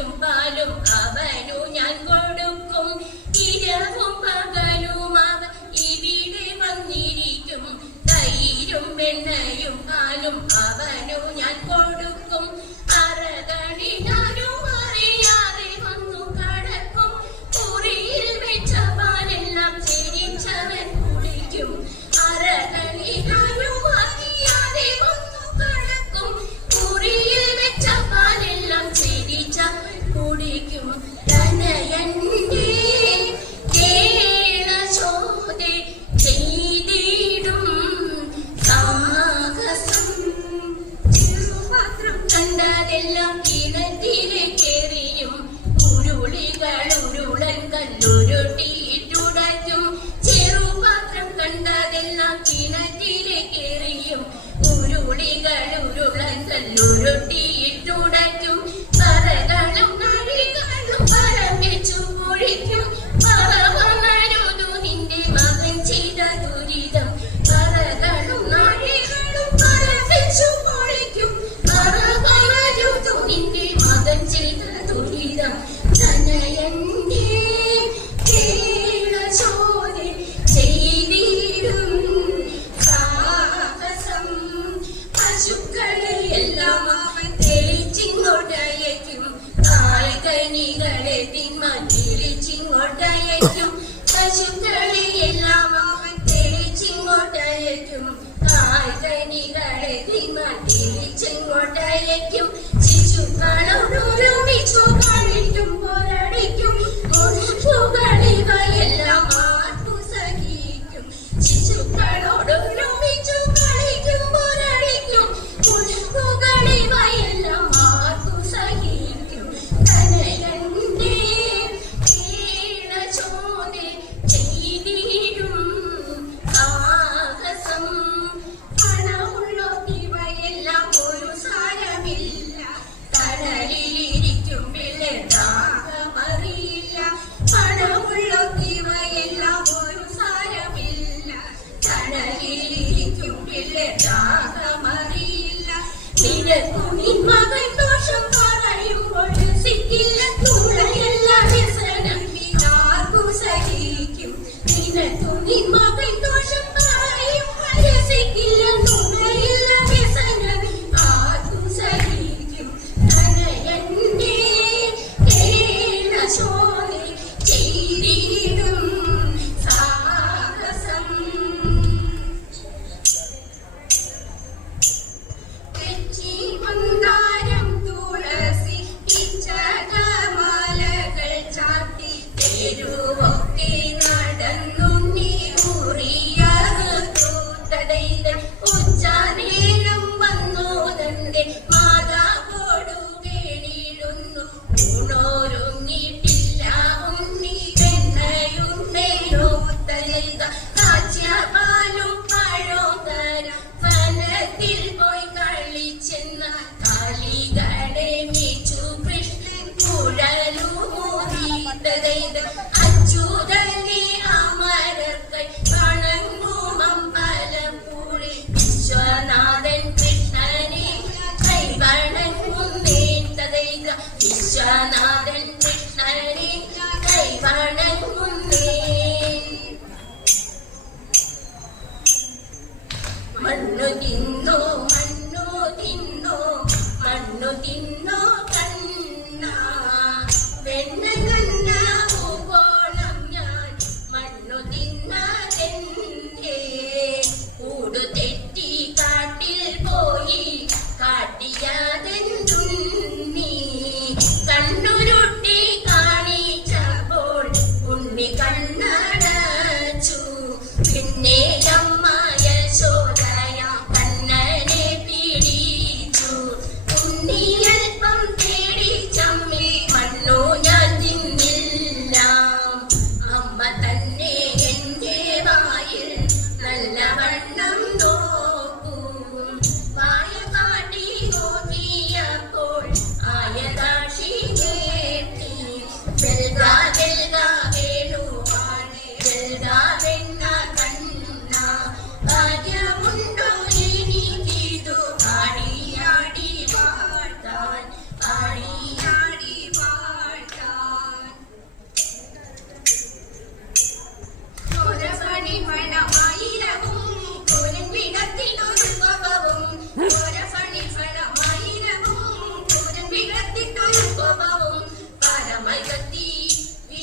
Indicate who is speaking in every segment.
Speaker 1: അരിയും പാലും ഞാൻ കൊടുക്കും. ഇരവും പകലും ഇവിടെ വന്നിരിക്കും. തൈരും വെണ്ണയും കണ്ടതെല്ലാം കിണറ്റിലേക്കെറിയും ഉരുളികൾ ഉരുളൻ കല്ലുരുട്ടിയിട്ടുടയ്ക്കും ചെറുപാത്രം കണ്ടതെല്ലാം കിണറ്റിലേക്കെറിയും ഉരുളികൾ ഉരുളൻ കല്ലുരുട്ടി കളിലേക്കും ചിച്ചു കളോടൊരുമിച്ചു കളി Itu.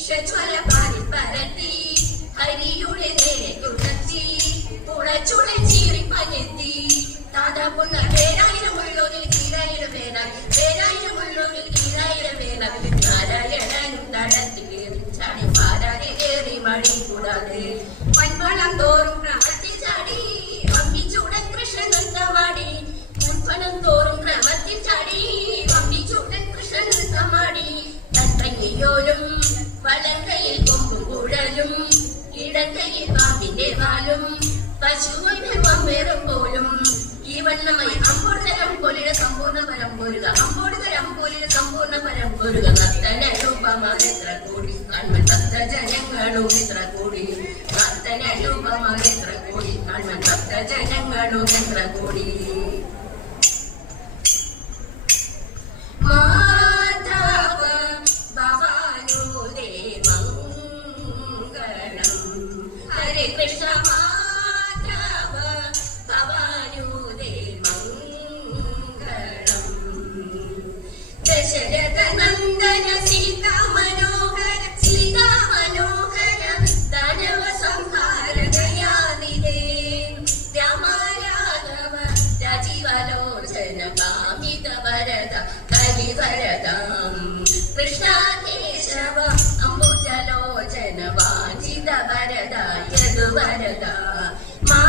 Speaker 1: വിഷജ്വല പാലിൽ പരത്തി ഹരിയുടെ നേരെ തുണത്തി പുളച്ചുള ചീറി പകത്തി താതാ പൊണ്ണ പേരായിരം ഉള്ളോരിൽ കീഴായിരം പേരായി പേരായിരം ഉള്ളോരിൽ കീഴായിരം പേരായി നാരായണനും തടത്തിൽ കയറി ചാടി പാരാതെ കയറി മടി കൂടാതെ മൺവളം തോറും ഇടക്കയിൽ പാമ്പിന്റെ വാലും പശുവിന്റെ വമ്പേറും പോലും ഈ വണ്ണമായി അമ്പോടുതരം പോലിയുടെ സമ്പൂർണ ഫലം പോരുക. അമ്പോടുതരം പോലിയുടെ സമ്പൂർണ ഫലം പോരുക. നർത്തന രൂപമാണെത്ര കൂടി കൺമൻ ഭക്തജനങ്ങളും എത്ര കൂടി നർത്തന രൂപമാണെത്ര കൂടി കൺമൻ ഭക്തജനങ്ങളും എത്ര കൂടി Krishna. Mama